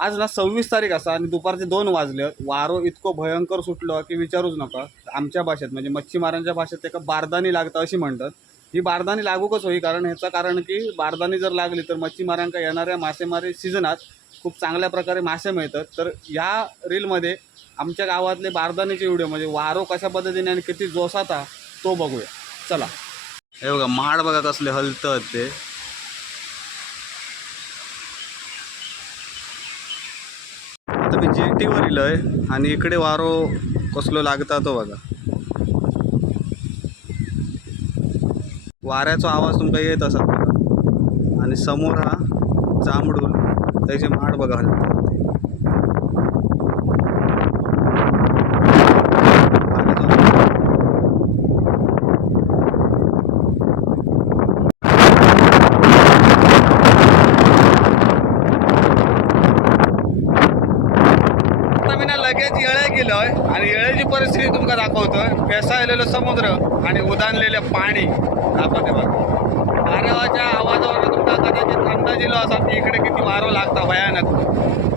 आज ना 26 तारीख असा आणि दुपारचे 2 वाजले. वारो इतकं भयंकर सुटलं की विचारूच नका. आमच्या भाषेत म्हणजे मच्छीमारांच्या भाषेत त्याला बारदानी लागतं अशी म्हणतात. ही बारदानी लागूकच होई, कारण ह्याचं कारण की बारदानी जर लागली तर मच्छीमारांका येणाऱ्या मासेमारी सीझनात खूप चांगल्या प्रकारे मासे मिळतात. तर ह्या रीलमध्ये आमच्या गावातले बारदानीचे व्हिडिओ म्हणजे वारो कशा पद्धतीने आणि किती जोसाता तो बघूया. चला. हे बघा महाड बघा कसले हलतात ते. आता मी जेटीवर इलोय आणि इकडे वारो कसलो लागता तो बघा. वाऱ्याचा आवाज तुमका येत असत बघा. आणि समोर हा जांभळूल त्याचे महाड बघा हलतात. लगेच येळे गेलोय आणि येळेची परिस्थिती तुमका दाखवतोय. फेसाळलेलं समुद्र आणि उदानलेले पाणी दाखवते बघा. वाऱ्याच्या आवाजावर तुमका कदाचित अंदाज येलो असा की इकडे किती वारो लागता भयानक.